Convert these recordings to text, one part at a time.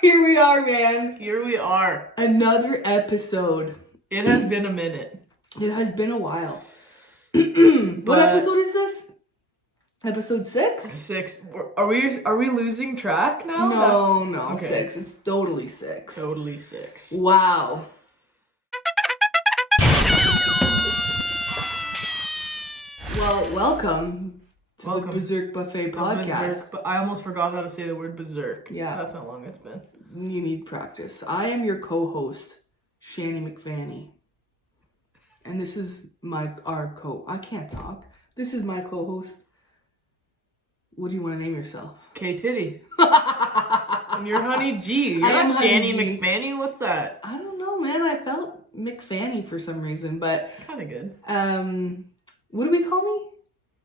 Here we are, man. Here we are. Another episode. It has been a minute. It has been a while. What episode is this? Episode 6? 6. Are we losing track now? No. Okay. 6. It's totally 6. Totally 6. Wow. Well, welcome to the Berserk Buffet podcast. But I almost forgot how to say the word berserk. Yeah. That's how long it's been. You need practice. I am your co-host, Shanny McFanny. And this is I can't talk. This is my co-host. What do you want to name yourself? K Titty. And you're Honey G. You're not Shanny McFanny? What's that? I don't know, man. I felt McFanny for some reason, but it's kind of good. What do we call me?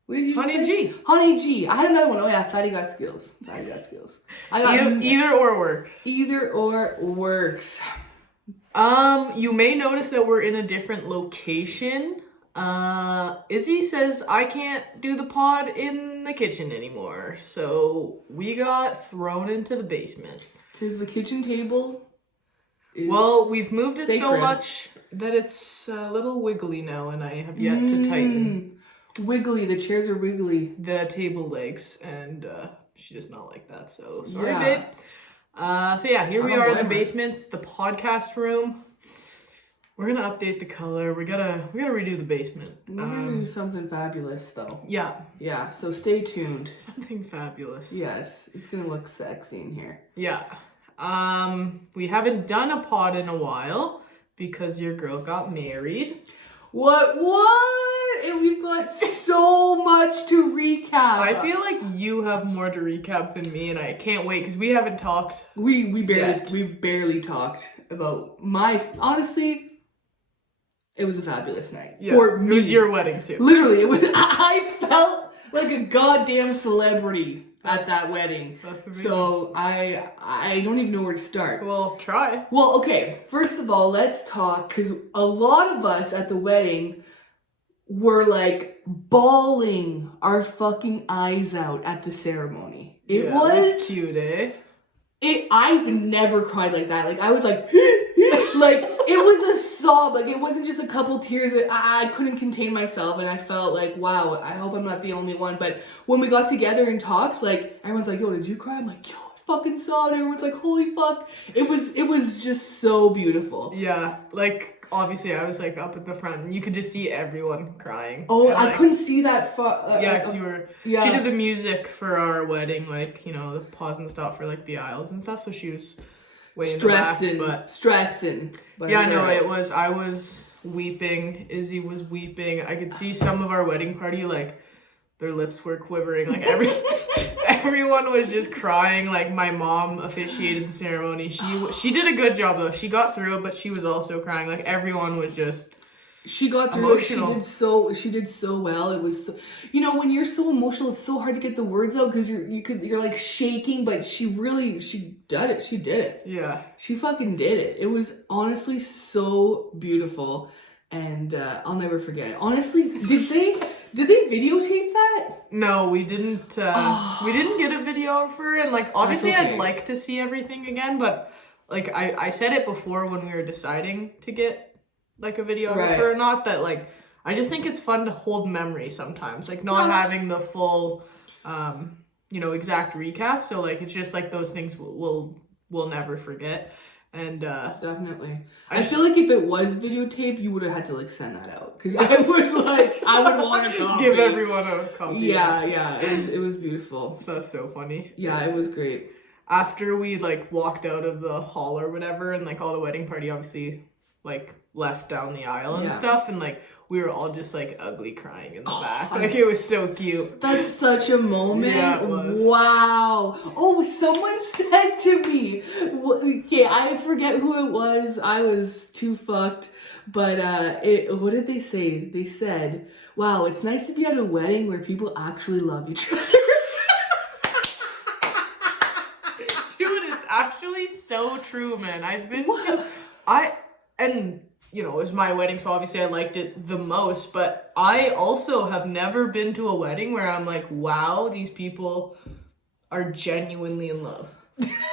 What did you Honey say? G. Honey G. I had another one. Oh yeah, Fatty got skills. I got either or works. Either or works. You may notice that we're in a different location. Izzy says I can't do the pod in the kitchen anymore, so we got thrown into the basement. Because the kitchen table is we've moved it so much that it's a little wiggly now, and I have yet to tighten. Wiggly, the chairs are wiggly. The table legs, and she does not like that, so sorry, yeah. babe. So yeah, here we are in the basement. It's the podcast room. We're gonna update the color. We gotta redo the basement. We're gonna do something fabulous though. Yeah. Yeah, so stay tuned. Something fabulous. Yes, it's gonna look sexy in here. Yeah. We haven't done a pod in a while because your girl got married. What? And we've got so much to recap. I feel like you have more to recap than me, and I can't wait because we haven't talked. We barely talked about honestly. It was a fabulous night. Yeah, for me. It was your wedding too. Literally, it was. I felt like a goddamn celebrity at that wedding. That's amazing. So I don't even know where to start. Well, try. Well, okay. First of all, let's talk, because a lot of us at the wedding were like bawling our fucking eyes out at the ceremony. It was cute, eh? I've never cried like that. Like I was like, like it was a sob. Like it wasn't just a couple tears. I couldn't contain myself, and I felt like, wow. I hope I'm not the only one. But when we got together and talked, like everyone's like, yo, did you cry? I'm like, yo, I fucking sobbed. Everyone's like, holy fuck. It was just so beautiful. Yeah, like. Obviously, I was like up at the front, and you could just see everyone crying. Oh, I couldn't see that far. Yeah, because you were. Yeah. She did the music for our wedding, like the pause and stop for like the aisles and stuff. So she was way stressing. But yeah, no, it was. I was weeping. Izzy was weeping. I could see some of our wedding party like their lips were quivering. Like everyone was just crying. Like my mom officiated the ceremony. She did a good job though. She got through it, but she was also crying. Like everyone was just. She got through emotional. It. She did so well. It was so, when you're so emotional, it's so hard to get the words out because you're like shaking. But she did it. She did it. Yeah. She fucking did it. It was honestly so beautiful, and I'll never forget it. Honestly, did they videotape that? No, we didn't. We didn't get a videographer, and like obviously I'd like to see everything again, but like I said it before when we were deciding to get like a videographer or not, that like I just think it's fun to hold memory sometimes, like not having the full exact recap. So like it's just like those things we'll never forget. And definitely, I feel like if it was videotape, you would have had to like send that out because I would want to give everyone a copy. Yeah, it was beautiful. That's so funny. Yeah, it was great. After we like walked out of the hall or whatever, and like all the wedding party obviously like left down the aisle and stuff, and like we were all just like ugly crying in the back. Like it was so cute. That's such a moment. Yeah, it was. Wow. Oh, someone said to me, okay, I forget who it was. I was too fucked. But what did they say? They said, wow, it's nice to be at a wedding where people actually love each other. Dude, it's actually so true, man. I've been it was my wedding, so obviously I liked it the most, but I also have never been to a wedding where I'm like, wow, these people are genuinely in love.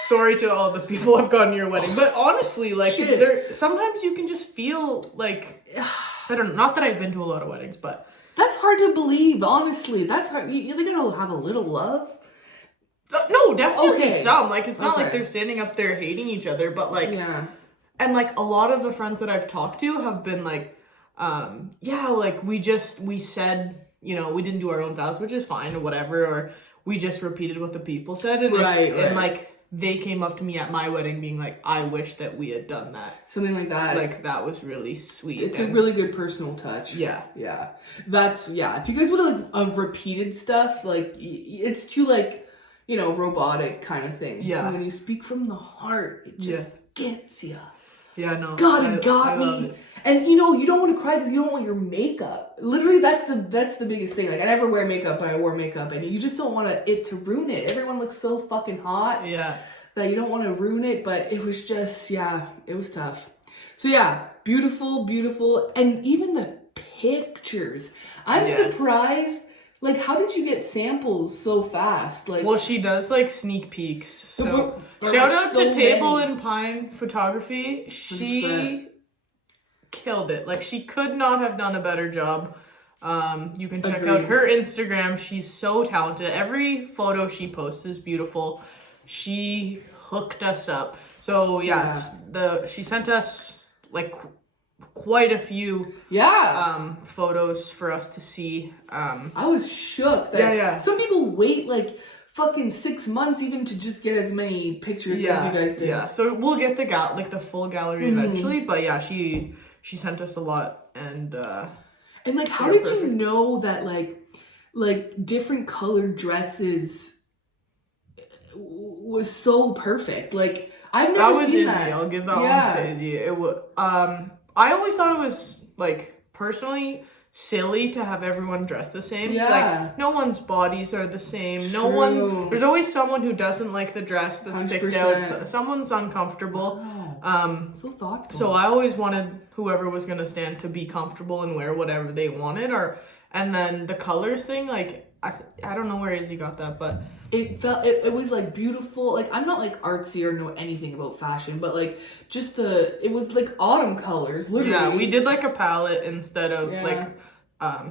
Sorry to all the people I've gone to your wedding, but honestly, like, Shit. sometimes you can just feel like, I don't know, not that I've been to a lot of weddings, but that's hard to believe, honestly. That's hard. You gotta have a little love. No, definitely Okay. some. Like, it's not like Okay. they're standing up there hating each other, but like, Yeah. and like a lot of the friends that I've talked to have been like, yeah, like we said, you know, we didn't do our own vows, which is fine or whatever, or we just repeated what the people said, and and like they came up to me at my wedding being like, I wish that we had done that. Something like that. Like, that was really sweet. It's a really good personal touch. Yeah. Yeah. That's, yeah. If you guys would have repeated stuff, like, it's too, like, you know, robotic kind of thing. Yeah. And when you speak from the heart, it just gets you. Yeah, no. God, it got me. It. And, you know, you don't want to cry because you don't want your makeup. Literally, that's the biggest thing. Like, I never wear makeup, but I wore makeup. And you just don't want it to ruin it. Everyone looks so fucking hot. Yeah. That you don't want to ruin it. But it was just, yeah, it was tough. So, yeah, beautiful, beautiful. And even the pictures. I'm surprised. Like, how did you get samples so fast? Like, well, she does like sneak peeks. So there shout were out so to Table many. and Pine Photography. She 100%. killed it. Like, she could not have done a better job. You can check out her Instagram. She's so talented. Every photo she posts is beautiful. She hooked us up. So yeah. She sent us like quite a few photos for us to see. I was shook that some people wait like fucking 6 months even to just get as many pictures as you guys did. Yeah, so we'll get the full gallery eventually, but yeah, she sent us a lot, and like, how did you know that like different colored dresses was so perfect? Like, I've never seen that. I'll give that one to Izzy. It was I always thought it was, like, personally silly to have everyone dress the same. Yeah. Like, no one's bodies are the same. True. No one. There's always someone who doesn't like the dress that's picked out. 100%. Someone's uncomfortable. So thoughtful. So I always wanted whoever was gonna stand to be comfortable and wear whatever they wanted. And then the colors thing, like, I don't know where Izzy got that, but it was like beautiful. Like, I'm not like artsy or know anything about fashion, but like just it was like autumn colors, literally. Yeah, we did like a palette instead of like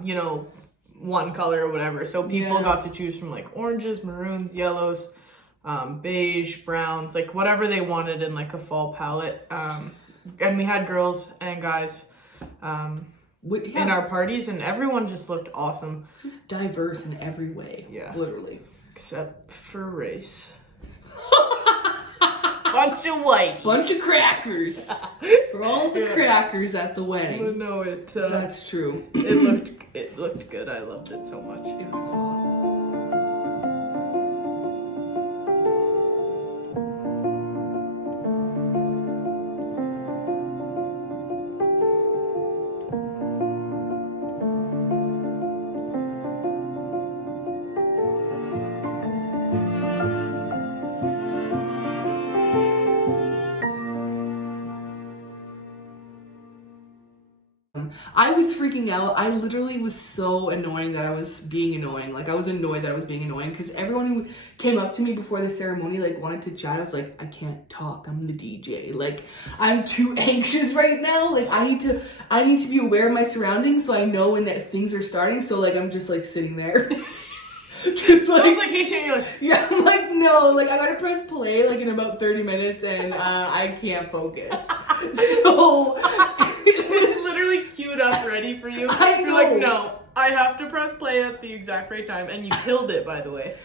you know, one color or whatever. So people got to choose from like oranges, maroons, yellows, beige, browns, like whatever they wanted in like a fall palette. And we had girls and guys in our parties, and everyone just looked awesome. Just diverse in every way. Yeah. Literally. Except for race. Bunch of white. Bunch of crackers. For all the crackers at the wedding. No, that's true. It looked good. I loved it so much. It was awesome. I was freaking out. I literally was so annoying that I was being annoying. Like, I was annoyed that I was being annoying because everyone who came up to me before the ceremony, like, wanted to chat. I was like, I can't talk. I'm the DJ. Like, I'm too anxious right now. Like, I need to be aware of my surroundings so I know when that things are starting. So, like, I'm just, like, sitting there. Just like hey, Shane, you're like, yeah, I'm like, no, like, I gotta press play like in about 30 minutes and I can't focus. So it was literally queued up ready for you. You're like, no, I have to press play at the exact right time, and you killed it, by the way.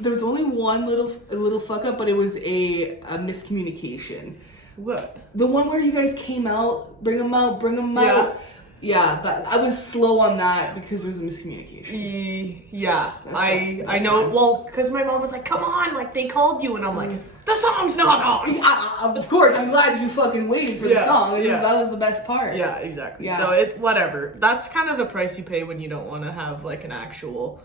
There's only one little fuck up, but it was a miscommunication. What? The one where you guys came out, bring them out. Yeah, I was slow on that because there was a miscommunication. Yeah, I know. Well, because my mom was like, come on, like, they called you, and I'm like, the song's not on. Of course, I'm glad you fucking waited for the song. Like, that was the best part. Yeah, exactly. Yeah. So whatever. That's kind of the price you pay when you don't want to have like an actual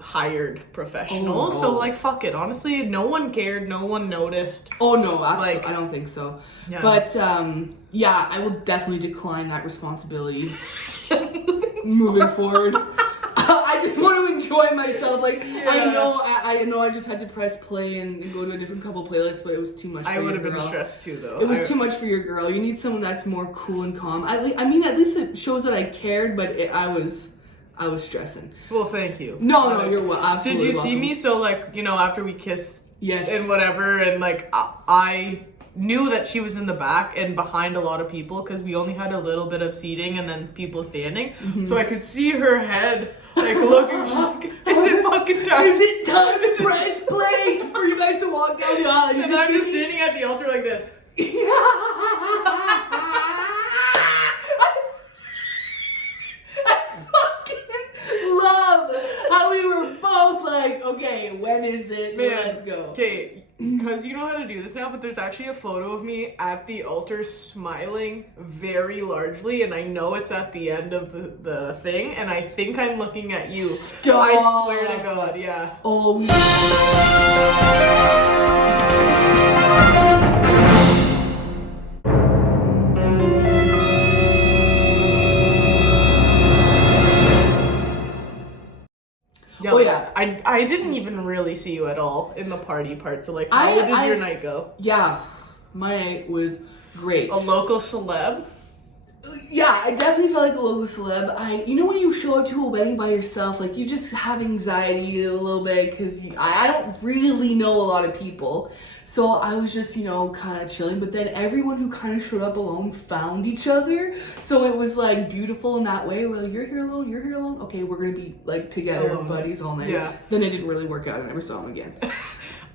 hired professional. Oh, no. So like, fuck it. Honestly, no one cared. No one noticed. Oh no, absolutely. I don't think so. Yeah. But yeah, I will definitely decline that responsibility moving forward. I just want to enjoy myself. Like, Yeah. I know I just had to press play and go to a different couple playlists, but it was too much for I your would have been girl. stressed too, though. It was too much for your girl. You need someone that's more cool and calm. I mean, at least it shows that I cared, but I was stressing. Well, thank you. No, you're absolutely Did you see welcome. me? So, like, you know, after we kissed Yes. and whatever, and like, I knew that she was in the back and behind a lot of people because we only had a little bit of seating and then people standing. So I could see her head, like, looking, she's like, is it fucking time? Is it time to press play for you guys to walk down the aisle? And I'm just standing at the altar like this. I fucking love how we were both like, okay, when is it? Man, Let's go. Okay, because you know how to do this now, but there's actually a photo of me at the altar smiling very largely, and I know it's at the end of the thing, and I think I'm looking at you. Stop. I swear to God, yeah. Oh, Yeah, Oh, yeah. I didn't even really see you at all in the party part, so like, how did your night go? Yeah, my night was great. A local celeb? Yeah, I definitely felt like a local celeb. You know when you show up to a wedding by yourself, like you just have anxiety a little bit because I don't really know a lot of people. So I was just, kind of chilling. But then everyone who kind of showed up alone found each other. So it was like beautiful in that way. We're like, you're here alone, you're here alone. Okay, we're going to be like together, buddies all night. Yeah. Then it didn't really work out. I never saw him again.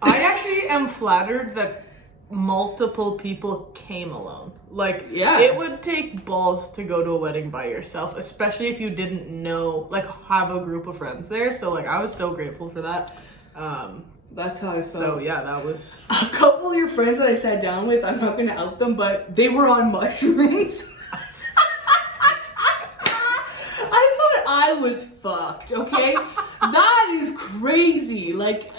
I actually am flattered that multiple people came alone. Like, Yeah. it would take balls to go to a wedding by yourself, especially if you didn't know, like, have a group of friends there. So, like, I was so grateful for that. That's how I felt. So, yeah, that was... A couple of your friends that I sat down with, I'm not going to out them, but they were on mushrooms. I thought I was fucked, okay? That is crazy. Like,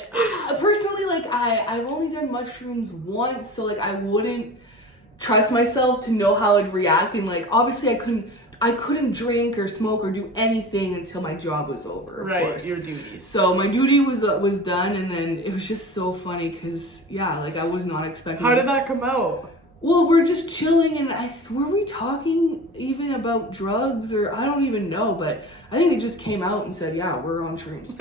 personally, like, I've only done mushrooms once, so, like, I wouldn't trust myself to know how I'd react. And, like, obviously I couldn't drink or smoke or do anything until my job was over, of course. Your duties. So my duty was done, and then it was just so funny because, yeah, like, I was not expecting. How did that come out? Well, we're just chilling, and were we talking even about drugs, or I don't even know, but I think it just came out and said, yeah, we're on shrooms.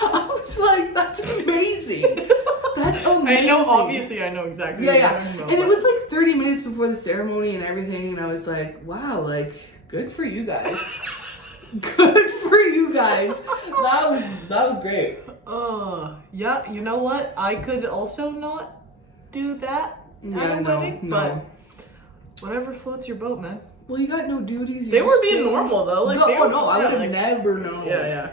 I was like, that's amazing. That's amazing. I know exactly what you're talking about. And it was like 30 minutes before the ceremony and everything, and I was like, wow, like, good for you guys. Good for you guys. That was great. Yeah, you know what? I could also not do that at a wedding, but whatever floats your boat, man. Well, you got no duties. They were being normal, though. Like, I would have never known. Yeah.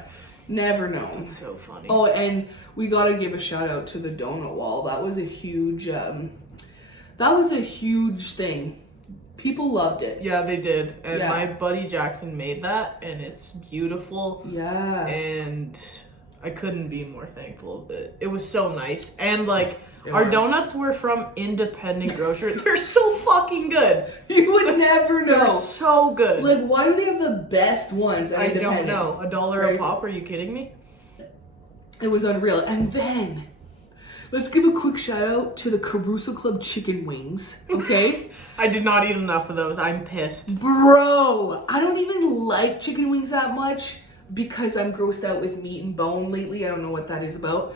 Never known. That's so funny. Oh, and we gotta give a shout out to the donut wall. That was a huge thing. People loved it. Yeah, they did. And Yeah. my buddy Jackson made that, and it's beautiful. Yeah. And I couldn't be more thankful of it. It was so nice. And, like, It our was. donuts were from independent grocery. They're so fucking good. You would never They're know. so good. Like, why do they have the best ones? I don't know. $1 Right. a pop? Are you kidding me? It was unreal. And then, let's give a quick shout out to the Caruso Club chicken wings, okay? I did not eat enough of those. I'm pissed. Bro, I don't even like chicken wings that much because I'm grossed out with meat and bone lately. I don't know what that is about.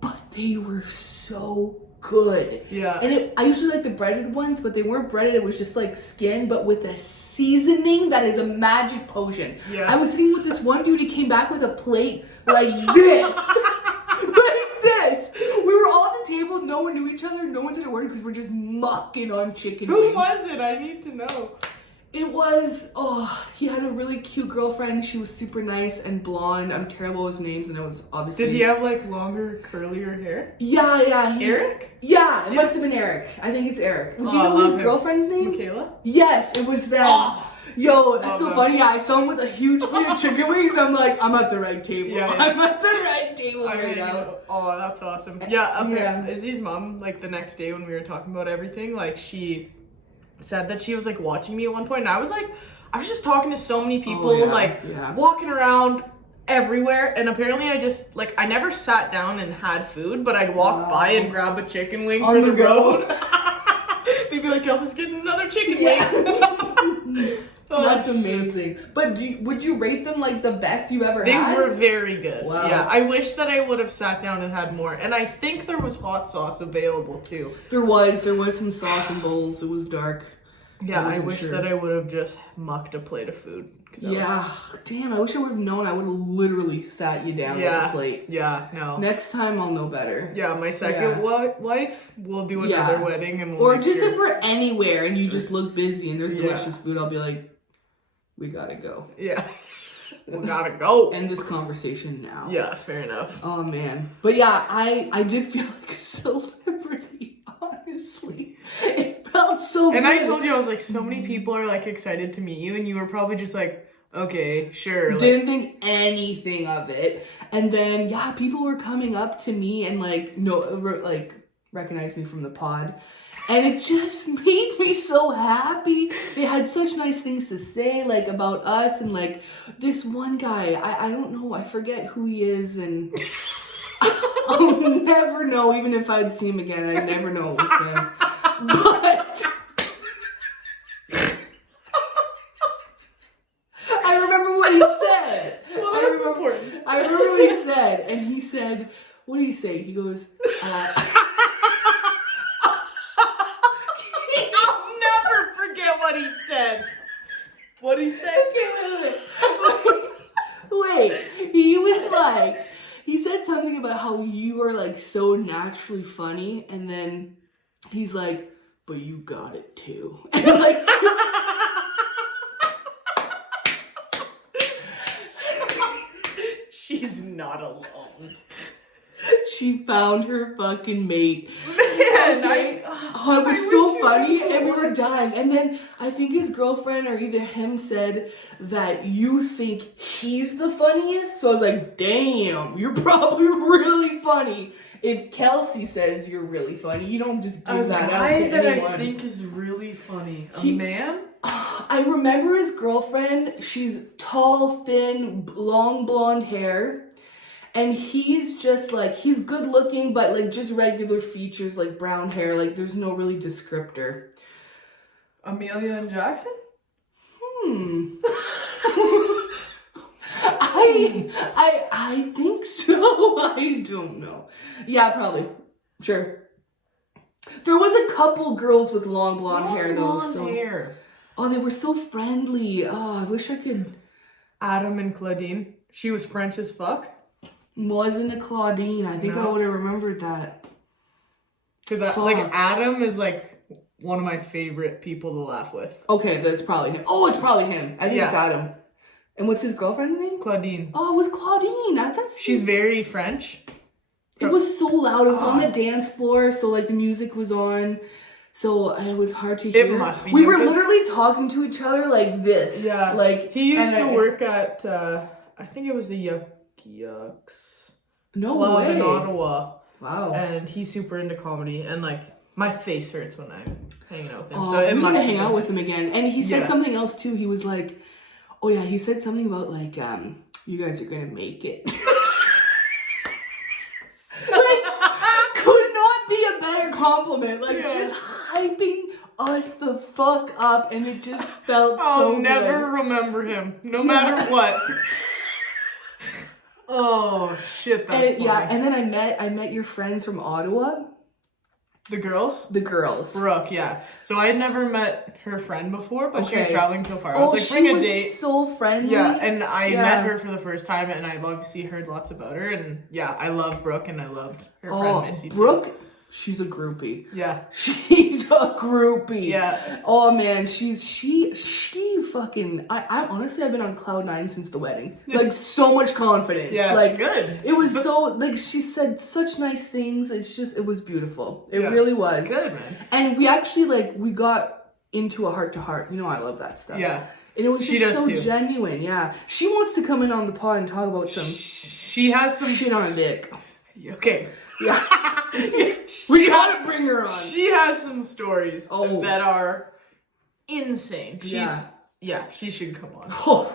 But they were so good. Yeah. And I usually like the breaded ones, but they weren't breaded. It was just like skin, but with a seasoning that is a magic potion. Yeah. I was sitting with this one dude. He came back with a plate like this. Like this. We were all at the table. No one knew each other. No one said a word because we're just mucking on chicken Who wings. was it? I need to know. It was, he had a really cute girlfriend. She was super nice and blonde. I'm terrible with names, and it was obviously... Did he have, like, longer, curlier hair? Yeah. Eric? Yeah, it must have been Eric. I think it's Eric. Do you I know love his him. girlfriend's name? Michaela? Yes, it was them. Oh, Yo, that's love so them. funny. Yeah, I saw him with a huge plate of chicken wings, and I'm like, I'm at the right table. Yeah. I'm at the right table I right mean, now. oh, that's awesome. Yeah, okay. Yeah. Izzy's mom, like, the next day when we were talking about everything, like, she said that she was, like, watching me at one point, and I was like, I was just talking to so many people, walking around everywhere, and apparently I never sat down and had food, but I'd walk by and grab a chicken wing on from the the road. They'd be like, Kelsey's getting another chicken wing. That's amazing. But would you rate them like the best you've ever had? They were very good. Wow. Yeah, I wish that I would have sat down and had more. And I think there was hot sauce available too. There was some sauce and bowls. It was dark. Yeah, I wish that I would have just mucked a plate of food. Yeah, damn, I wish I would have known. I would have literally sat you down with a plate. Yeah, no. Next time I'll know better. Yeah, my second wife will do another wedding. And we'll or just if we're anywhere and you just look busy and there's delicious food, I'll be like, we gotta go. Yeah. We gotta go. End this conversation now. Yeah, fair enough. Oh, man. But yeah, I did feel like a celebrity, honestly. It felt so good. And I told you, I was like, so many people are like excited to meet you, and you were probably just like, okay, sure. Didn't think anything of it. And then, yeah, people were coming up to me and recognized me from the pod. And it just made me so happy. They had such nice things to say, like, about us. And, like, this one guy, I don't know, I forget who he is. And I'll never know, even if I'd see him again, I'd never know it was him. But I remember what he said. Well, that's important. I remember what he said. And he said, what did he say? He goes, what he said. What he said? Wait. He was like, he said something about how you are like so naturally funny, and then he's like, but you got it too. And like, she's not alone. She found her fucking mate. Man, it was so funny, and we were dying. And then I think his girlfriend or either him said that you think he's the funniest. So I was like, damn, you're probably really funny. If Kelsey says you're really funny, you don't just give that out to anyone. I think is really funny. A man? I remember his girlfriend. She's tall, thin, long blonde hair. And he's just like, he's good looking, but like just regular features, like brown hair. Like there's no really descriptor. Amelia and Jackson? I think so. I don't know. Yeah, probably. Sure. There was a couple girls with long blonde hair though. Hair. Oh, they were so friendly. Oh, I wish I could. Adam and Claudine. She was French as fuck. Wasn't a Claudine. I think I would have remembered that. Because like Adam is like one of my favorite people to laugh with. Okay, that's probably him. Oh, it's probably him. I think it's Adam. And what's his girlfriend's name? Claudine. Oh, it was Claudine. She's very French. It was so loud. It was on the dance floor, so like the music was on. So it was hard to hear. It must be. We were literally talking to each other like this. Yeah. Like he used to work at I think it was the Yucks Club in Ottawa. Wow. And he's super into comedy, and like my face hurts when I'm hanging out with him. So it we're must gonna hang out with him again. And he said something else too. He was like, oh yeah, he said something about like you guys are gonna make it. Like, could not be a better compliment. Like just hyping us the fuck up, and it just felt so good. I'll never remember him, no matter what. Oh shit, that's funny. Yeah, and then I met your friends from Ottawa. The girls? The girls. Brooke, yeah. So I had never met her friend before, but she was traveling so far. I was like, she bring a was date. So friendly. Yeah, and I met her for the first time, and I've obviously heard lots about her, and yeah, I love Brooke, and I loved her friend Missy Brooke, too. she's a groupie. Yeah. She's a groupie. Yeah. Oh man, she fucking I honestly I've been on cloud 9 since the wedding. Like so much confidence. Yeah, like good. It was so like she said such nice things. It was beautiful. It really was. Good, man. And we actually we got into a heart to heart. You know I love that stuff. Yeah. And it was just so genuine. Yeah. She wants to come in on the pod and talk about she has some shit on a dick. Okay. Yeah. We gotta bring her on. She has some stories that are insane. Yeah, she should come on. Oh.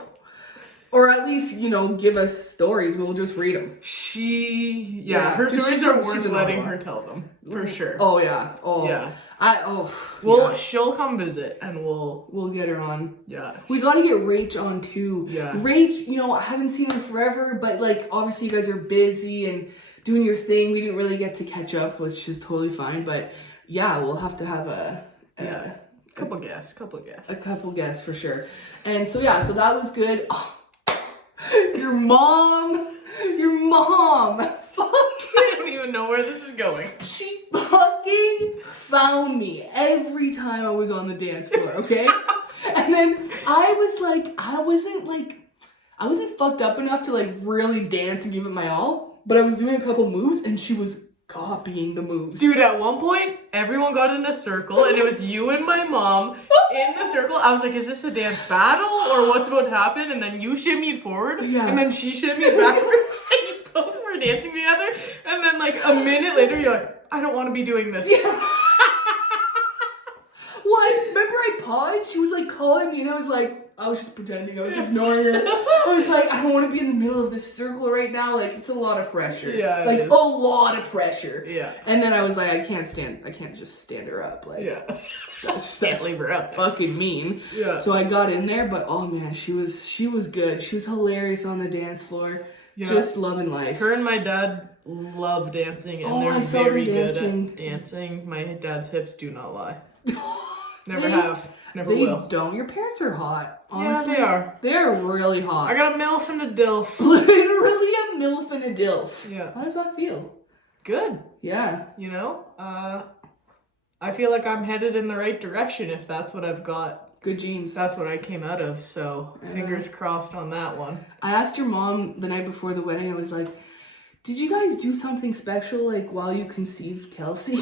Or at least, you know, give us stories. We'll just read them. Her stories are worth letting her her tell them, for sure. Oh, yeah. Oh. Yeah. She'll come visit, and we'll get her on. Yeah. We gotta get Rach on, too. Yeah. Rach, you know, I haven't seen her forever, but, like, obviously you guys are busy and doing your thing. We didn't really get to catch up, which is totally fine, but, yeah, we'll have to have a couple guests. A couple guests, for sure. And so, yeah, so that was good. Oh. Your mom, fuck. I don't even know where this is going. She fucking found me every time I was on the dance floor, okay? And then I wasn't fucked up enough to like really dance and give it my all, but I was doing a couple moves and she was copying the moves. Dude, at one point, everyone got in a circle and it was you and my mom in the circle. I was like, is this a dance battle or what's about to happen? And then you shimmied forward and then she shimmied backwards and you both were dancing together. And then like a minute later, you're like, I don't want to be doing this. Yeah. Well, I remember I paused. She was like calling me and I was just pretending. I was ignoring her. I was like, I don't want to be in the middle of this circle right now. Like, it's a lot of pressure. Yeah, like a lot of pressure. Yeah. And then I was like, I can't just stand her up. Like, that's leave her up. Fucking mean. Yeah. So I got in there, but oh man, she was good. She was hilarious on the dance floor. Yeah. Just loving life. Her and my dad love dancing, and they're very good at dancing. My dad's hips do not lie. Never have. Never will. Don't. Your parents are hot. Honestly. Yeah, they are. They're really hot. I got a MILF and a DILF. Literally a MILF and a DILF. Yeah. How does that feel? Good. Yeah. You know, I feel like I'm headed in the right direction if that's what I've got. Good genes. That's what I came out of, so fingers crossed on that one. I asked your mom the night before the wedding, I was like, did you guys do something special like while you conceived Kelsey?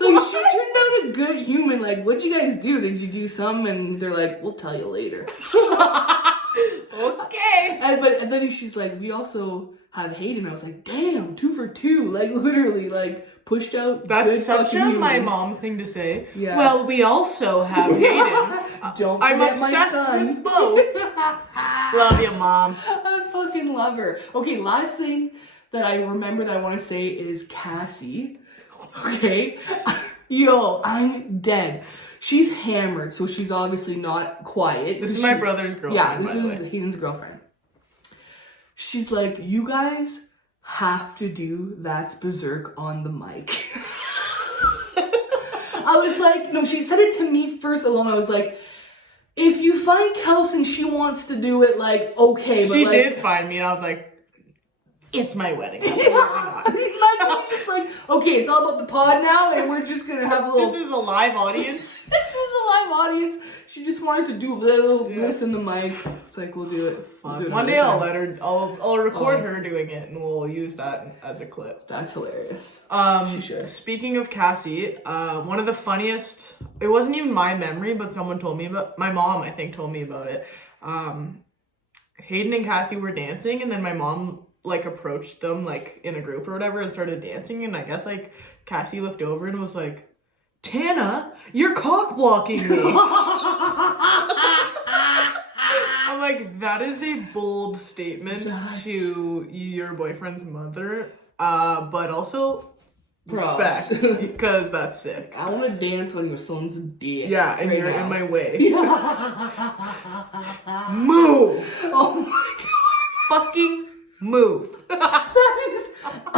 Like, she turned out a good human. Like, what'd you guys do? Did you do some? And they're like, we'll tell you later. Okay. And then she's like, we also have Hayden. I was like, damn, 2 for 2. Like, literally, like, pushed out. That's such a my mom thing to say. Yeah. Well, we also have Hayden. Don't I'm forget obsessed my son. with both. Love you, Mom. I fucking love her. Okay, last thing that I remember that I want to say is Cassie. Okay? Yo, I'm dead. She's hammered, so she's obviously not quiet. This is my brother's girlfriend. Yeah, this is Hayden's girlfriend. She's like, you guys have to do That's Berserk on the mic. I was like, no, she said it to me first alone. I was like, if you find Kelsey and she wants to do it, like, okay. But she like, did find me, and I was like, it's my wedding. Imagine just like, okay, it's all about the pod now, and we're just gonna have a little. This is a live audience. This is a live audience. She just wanted to do this in the mic. It's like, we'll do it. We'll do it one day I'll let her. I'll record her doing it, and we'll use that as a clip. That's hilarious. She should. Speaking of Cassie, one of the funniest. It wasn't even my memory, but someone told me about. My mom, I think, told me about it. Hayden and Cassie were dancing, and then my mom like approached them like in a group or whatever and started dancing, and I guess like Cassie looked over and was like, Tana, you're cock blocking me. I'm like, that is a bold statement to your boyfriend's mother, but also props. Respect, because that's sick. I want to dance on your son's dick. Yeah, and you're in my way. Move. Oh my god. Fucking move. That is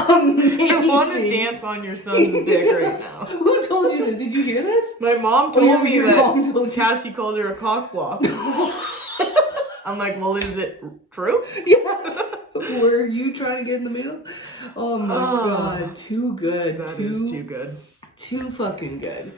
amazing. I want to dance on your son's dick right now. Who told you this? Did you hear this? My mom told me that told Cassie called her a cock block. I'm like, well, is it true? Yeah. Were you trying to get in the middle? Oh my god. Too good. That is too good. Too fucking good.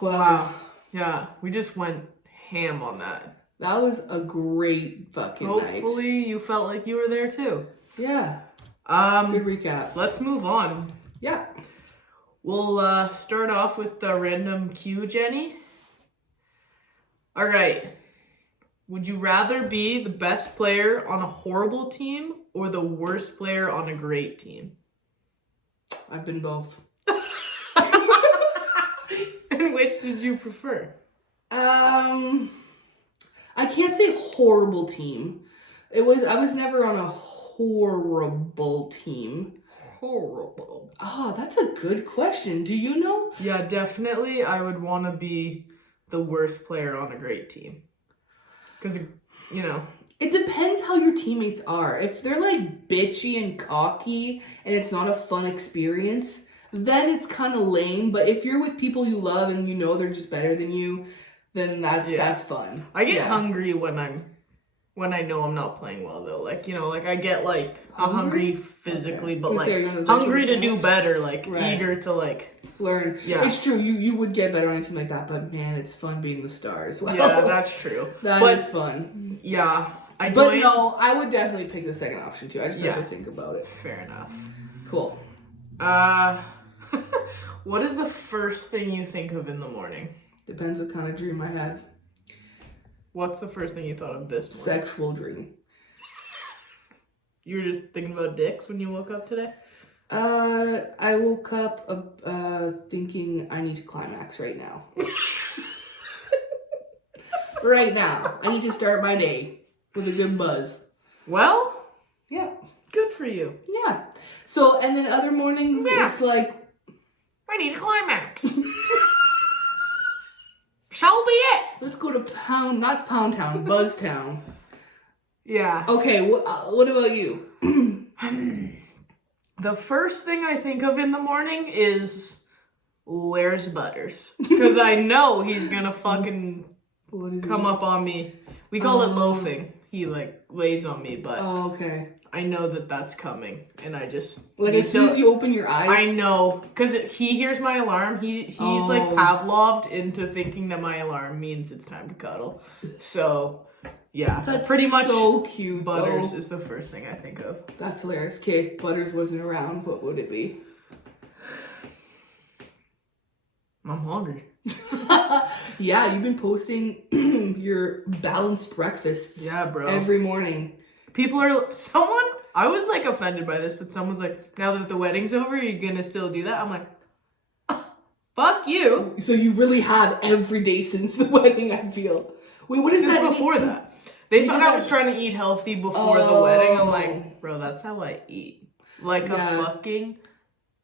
Wow. Yeah, we just went ham on that. That was a great fucking night. Hopefully you felt like you were there too. Yeah. Good recap. Let's move on. Yeah. We'll start off with the random Q, Jenny. All right. Would you rather be the best player on a horrible team or the worst player on a great team? I've been both. And which did you prefer? I can't say horrible team. I was never on a horrible team. Horrible. Oh, that's a good question. Do you know? Yeah, definitely I would want to be the worst player on a great team. Because, you know. It depends how your teammates are. If they're like bitchy and cocky and it's not a fun experience, then it's kind of lame. But if you're with people you love and you know they're just better than you, then that's fun. I get hungry when I know I'm not playing well though. Like, you know, like I get like I'm hungry physically, but like hungry to do better, like eager to like learn. Yeah, it's true. You would get better on a team like that, but man, it's fun being the star as well. Yeah, that's true. That is fun. Yeah, but no, I would definitely pick the second option too. I just have to think about it. Fair enough. Cool. What is the first thing you think of in the morning? Depends what kind of dream I had. What's the first thing you thought of this morning? Sexual dream. You were just thinking about dicks when you woke up today? I woke up thinking I need to climax right now. Right now. I need to start my day with a good buzz. Well, yeah. Good for you. Yeah. So, and then other mornings, it's like, I need a climax. So be it. Let's go to not Pound Town, Buzz Town. Yeah. Okay, what about you? The first thing I think of in the morning is, where's Butters? Because I know he's gonna fucking come up on me. We call it loafing. He like lays on me, but okay. I know that that's coming, and I just like as soon as you open your eyes. I know, because he hears my alarm. He's like Pavloved into thinking that my alarm means it's time to cuddle. So yeah, that's pretty much so cute. Butters is the first thing I think of. That's hilarious. Okay, if Butters wasn't around, what would it be? I'm hungry. Yeah, you've been posting your balanced breakfasts. Yeah, bro. Every morning. I was like offended by this, but someone's like, now that the wedding's over, you're gonna still do that? I'm like, fuck you. So you really have every day since the wedding, I feel. Wait, what is that? Before that. They thought I was trying to eat healthy before the wedding. I'm like, bro, that's how I eat. Like a fucking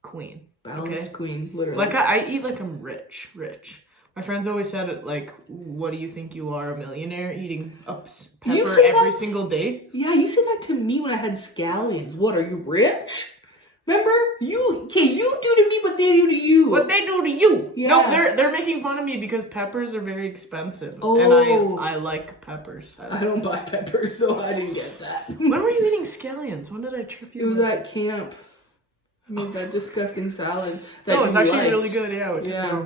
queen. Balanced queen, literally. Like I eat like I'm rich. My friends always said it like, what do you think you are, a millionaire eating a pepper every single day? Yeah, you said that to me when I had scallions. What, are you rich? Remember? You do to me what they do to you. What they do to you. Yeah. No, they're making fun of me because peppers are very expensive. Oh. And I like peppers. I don't buy peppers, so I didn't get that. When were you eating scallions? When did I trip you? It was at camp. I made that disgusting salad. No, it's actually really good. Yeah.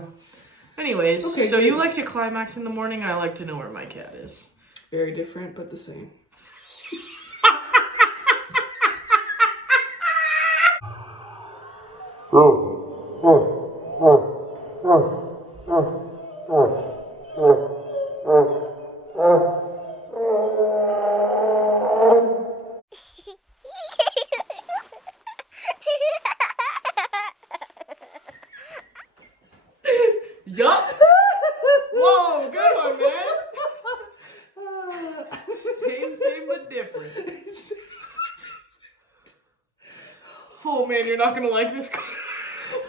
Anyways, okay, so you like to climax in the morning. I like to know where my cat is. Very different, but the same. Yup. Whoa, good one, man. Same but different. Oh man, you're not gonna like this.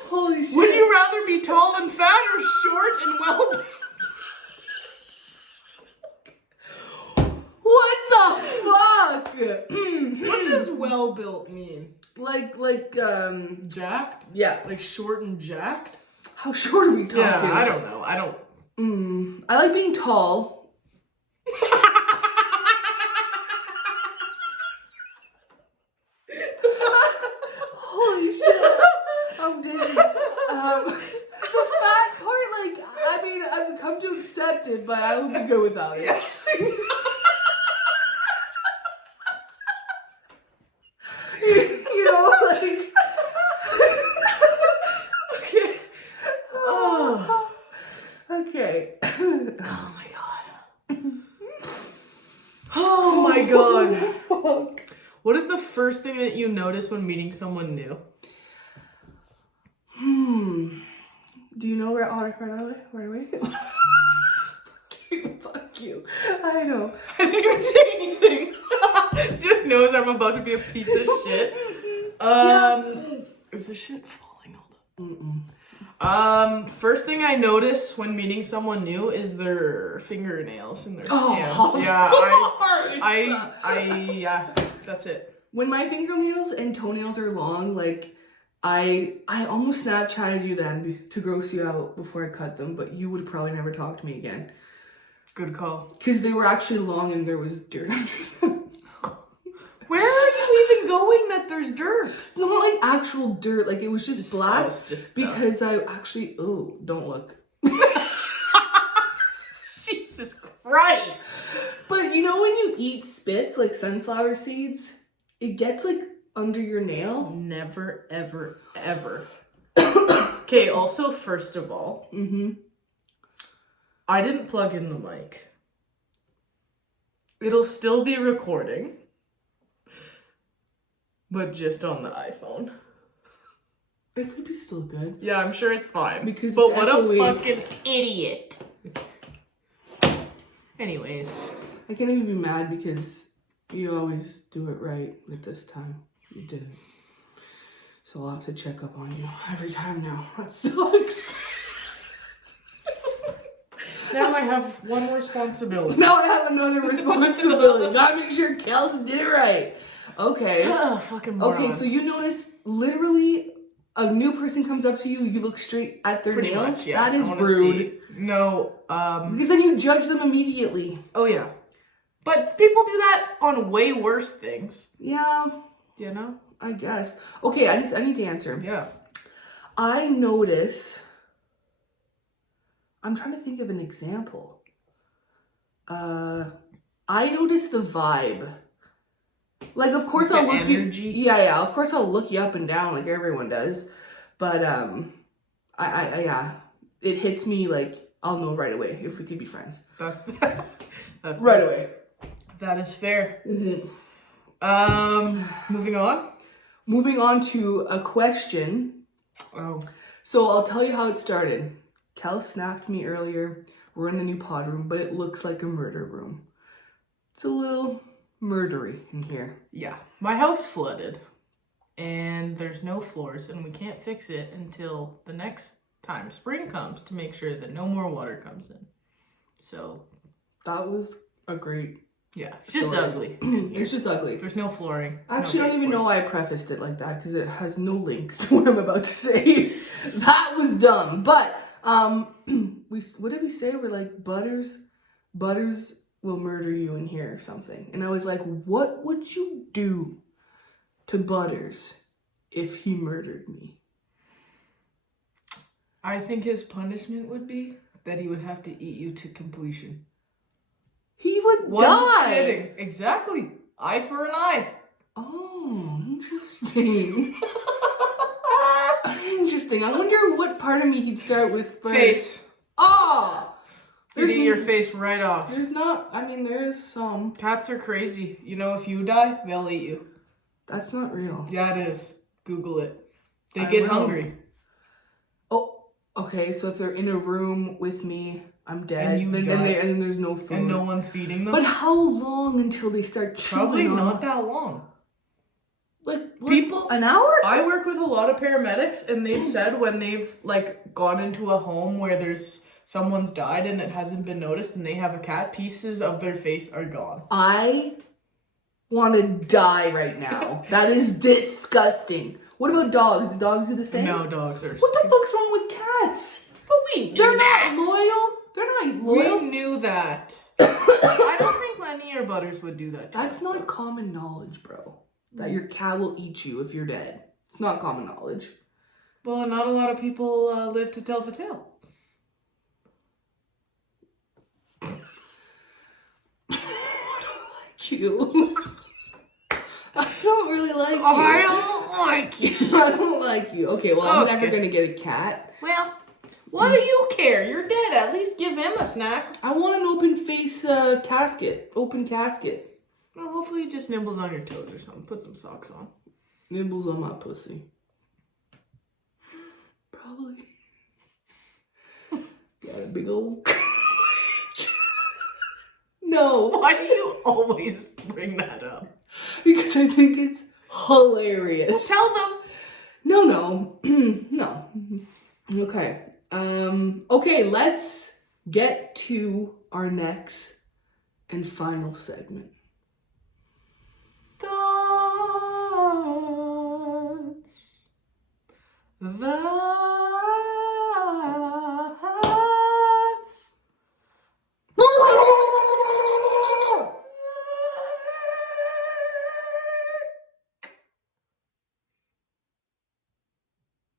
Holy shit. Would you rather be tall and fat or short and well built? What the fuck? What does well built mean? Like Jacked? Yeah. Like short and jacked? How short are we talking? Yeah, I don't know. I like being tall. Holy shit. I'm dizzy. The fat part, like, I mean, I've come to accept it, but I would be good without it. Yeah. You know, like... Okay. Oh. Okay. Oh my god. Oh my god. Fuck. What is the first thing that you notice when meeting someone new? Do you know where right away? Fuck you. I know. I didn't even say anything. Just knows I'm about to be a piece of shit. Is this shit falling? Hold up. First thing I notice when meeting someone new is their fingernails in their hands. Yeah, yeah, that's it. When my fingernails and toenails are long, like I almost Snapchatted you then to gross you out before I cut them, but you would probably never talk to me again. Good call. Because they were actually long and there was dirt under them. Where are you even going that there's dirt? No, not like actual dirt. Like it was just black. Just because I actually, don't look. Jesus Christ. But you know when you eat spits, like sunflower seeds, it gets like under your nail? Never, ever, ever. Okay, also, first of all, I didn't plug in the mic. It'll still be recording, but just on the iPhone. It could be still good. Yeah, I'm sure it's fine. Because but what a fucking idiot. Anyways. I can't even be mad because you always do it right, but this time you didn't. So I'll have to check up on you every time now. That sucks. Now I have one responsibility. Now I have another responsibility. Gotta make sure Kelsey did it right. Okay. Fucking moron. Okay, so you notice literally a new person comes up to you, you look straight at their Pretty nails. much, yeah. That is rude. No, because then you judge them immediately. Oh yeah. But people do that on way worse things. Yeah. You know? I guess. Okay, I need to answer. Yeah. I notice. I'm trying to think of an example. I notice the vibe. Like, of course I'll look energy? you. Yeah. Of course I'll look you up and down like everyone does, but yeah, it hits me like I'll know right away if we could be friends. That's right away. That is fair. Moving on. Moving on to a question. Oh. So I'll tell you how it started. Kel snapped me earlier. We're in the new pod room, but it looks like a murder room. It's a little murdery in here. Yeah. My house flooded. And there's no floors, and we can't fix it until the next time spring comes to make sure that no more water comes in. So. That was a great. Yeah, it's just ugly. It's just ugly. There's no flooring. Actually, I don't even know why I prefaced it like that because it has no link to what I'm about to say. That was dumb. But what did we say? We're like Butters will murder you in here or something. And I was like, what would you do to Butters if he murdered me? I think his punishment would be that he would have to eat you to completion. He would die. Sitting. Exactly. Eye for an eye. Oh, interesting. Interesting. I wonder what part of me he'd start with first. Face. Oh! He'd eat your face right off. There's not, there's some. Cats are crazy. You know, if you die, they'll eat you. That's not real. Yeah, it is. Google it. They get hungry. Oh, okay. So if they're in a room with me, I'm dead. And then there's no food. And no one's feeding them. But how long until they start chewing? Probably not that long. Like people, an hour? I work with a lot of paramedics, and they've said when they've like gone into a home where someone's died and it hasn't been noticed, and they have a cat, pieces of their face are gone. I want to die right now. That is disgusting. What about dogs? Do dogs do the same? No, dogs are. What the fuck's wrong with cats? But they're not loyal. They're not loyal. We knew that. I don't think Lenny or Butters would do that. That's not common knowledge, bro. That your cat will eat you if you're dead. It's not common knowledge. Well, not a lot of people live to tell the tale. I don't like you. I don't really like you. I don't like you. I don't like you. Okay, well, I'm never going to get a cat. Well, what do you care? You're dead. At least give him a snack. I want an open face casket. Open casket. Well, hopefully he just nibbles on your toes or something. Put some socks on. Nibbles on my pussy. Probably. big old... No. Why do you always bring that up? Because I think it's hilarious. Well, tell them. No. No. Okay. Okay, let's get to our next and final segment. Thoughts.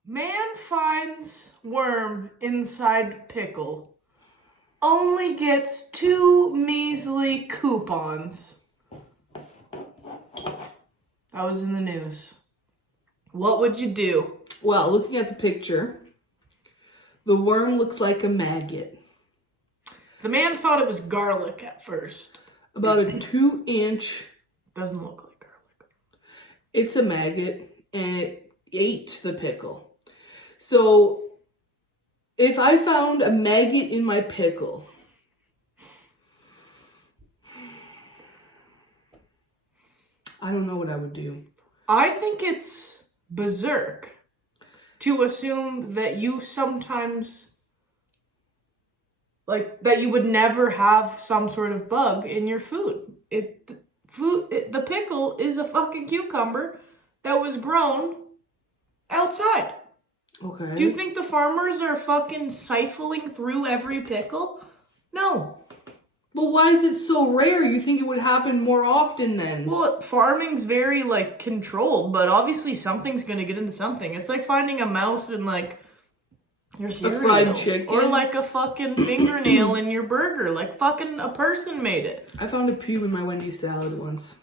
Man finds worm inside pickle. Only gets 2 measly coupons. That was in the news. What would you do? Well, looking at the picture, the worm looks like a maggot. The man thought it was garlic at first. About a 2-inch. Doesn't look like garlic. It's a maggot, and it ate the pickle. So, if I found a maggot in my pickle, I don't know what I would do. I think it's berserk to assume that you sometimes, like, that you would never have some sort of bug in your food. The pickle is a fucking cucumber that was grown outside. Okay. Do you think the farmers are fucking siphoning through every pickle? No. But why is it so rare? You think it would happen more often then? Well, farming's very, like, controlled, but obviously something's gonna get into something. It's like finding a mouse in, like, your cereal. A fried chicken. Or, like, a fucking fingernail in your burger. Like, fucking a person made it. I found a pube in my Wendy's salad once.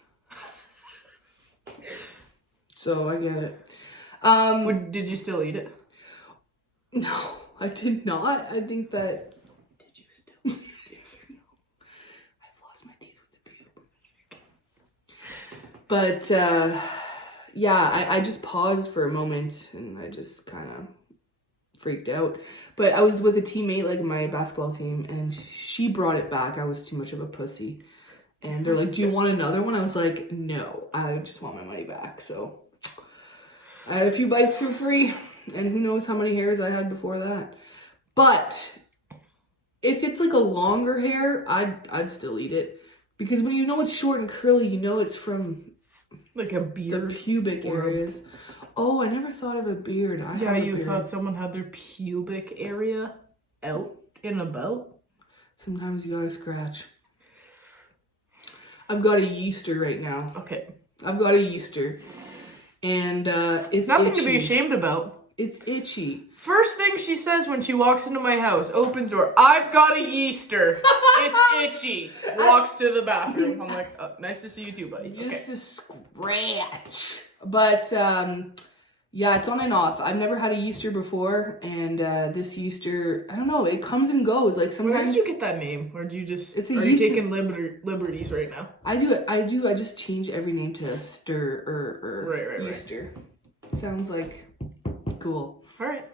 So, I get it. Did you still eat it? No, I did not. I think that... Did you still eat it? Yes or no? I've lost my teeth with the pube. But, yeah, I just paused for a moment and I just kind of freaked out. But I was with a teammate, like my basketball team, and she brought it back. I was too much of a pussy. And they're like, do you want another one? I was like, no, I just want my money back. So I had a few bites for free. And who knows how many hairs I had before that. But if it's like a longer hair, I'd still eat it. Because when you know it's short and curly, you know it's from like a beard. The pubic areas. Oh, I never thought of a beard. Yeah, you thought someone had their pubic area out and about? Sometimes you gotta scratch. I've got a yeaster right now. Okay. I've got a yeaster. And it's nothing itchy. To be ashamed about. It's itchy. First thing she says when she walks into my house, opens door, I've got a yeaster. It's itchy. Walks to the bathroom. I'm like, oh, nice to see you too, buddy. Just a scratch. But, yeah, it's on and off. I've never had a yeaster before, and this yeaster, I don't know, it comes and goes. Like sometimes. Where did you get that name? Or do you just, are you taking liberties right now? I do. I just change every name to stir or right. yeaster. Sounds like cool. All right.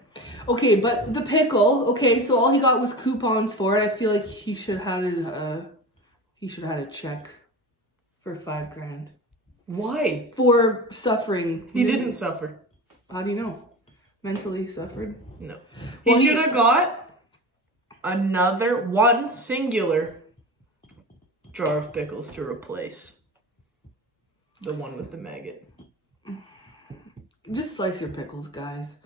Okay, but the pickle. Okay, so all he got was coupons for it. I feel like he should have had a check for $5,000. Why? For suffering. He didn't suffer. How do you know? Mentally suffered? No. He should have got another one singular jar of pickles to replace the one with the maggot. Just slice your pickles, guys.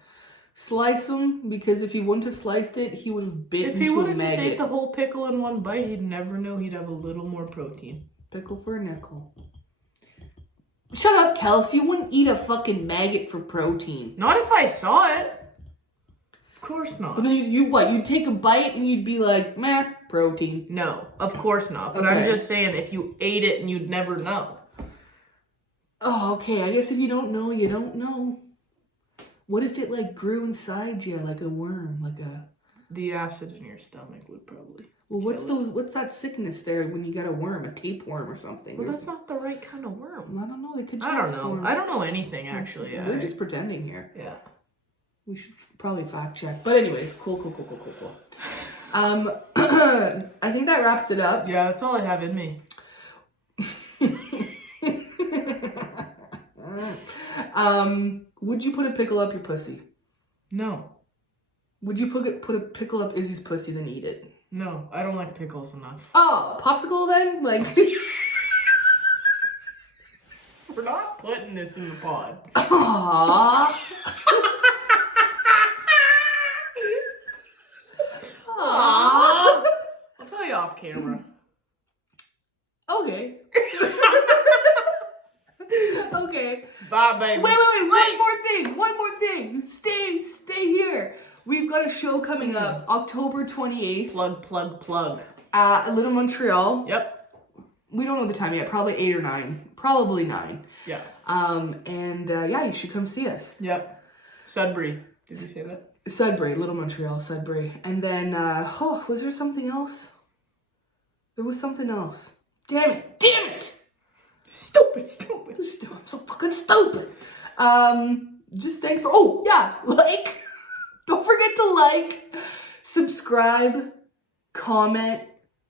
Slice them, because if he wouldn't have sliced it, he would have bit into a maggot. If he would have just ate the whole pickle in one bite, he'd never know he'd have a little more protein. Pickle for a nickel. Shut up, Kelsey. You wouldn't eat a fucking maggot for protein. Not if I saw it. Of course not. But then you'd take a bite and you'd be like, meh, protein. No, of course not. But okay. I'm just saying, if you ate it and you'd never know. Oh, okay. I guess if you don't know, you don't know. What if it like grew inside you like a worm, like a... The acid in your stomach would probably... Well, what's that sickness there when you got a worm, a tapeworm or something? Well, that's not the right kind of worm. I don't know. They could. I don't know. I don't know anything actually. We're just pretending here. Yeah. We should probably fact check. But anyways, cool. I think that wraps it up. Yeah, that's all I have in me. Would you put a pickle up your pussy? No. Would you put a pickle up Izzy's pussy then eat it? No, I don't like pickles enough. Oh, popsicle then? Like... We're not putting this in the pod. Aww. Aww. I'll tell you off camera. Okay. Okay. Bye, baby. Wait. One more thing. Stay here. We've got a show coming up October 28th. Plug. Little Montreal. Yep. We don't know the time yet. Probably 8 or 9. Probably 9. Yeah. Yeah, you should come see us. Yep. Sudbury. Did you say that? Sudbury, Little Montreal, Sudbury. And then, was there something else? There was something else. Damn it! Stupid. I'm so fucking stupid. Just thanks for, like. Don't forget to like, subscribe, comment,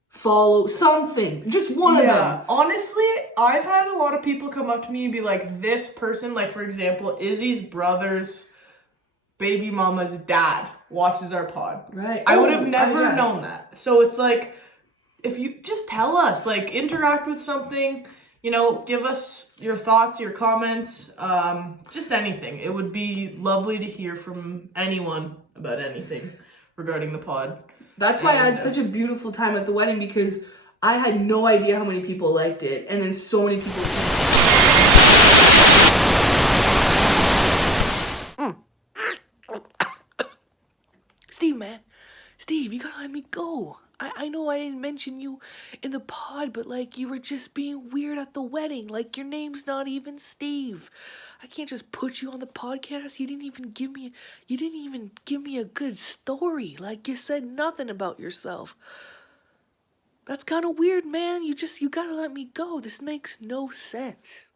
follow, something. Just one of them. Honestly, I've had a lot of people come up to me and be like, this person, like for example, Izzy's brother's baby mama's dad watches our pod. Right. I would have never known that. So it's like, if you just tell us, like interact with something, you know, give us your thoughts, your comments, just anything. It would be lovely to hear from anyone about anything regarding the pod. That's why I had such a beautiful time at the wedding, because I had no idea how many people liked it, and then so many people. Steve, you gotta let me go. I know I didn't mention you in the pod, but like you were just being weird at the wedding. Like your name's not even Steve. I can't just put you on the podcast. You didn't even give me a good story. Like you said nothing about yourself. That's kind of weird, man. You gotta let me go. This makes no sense.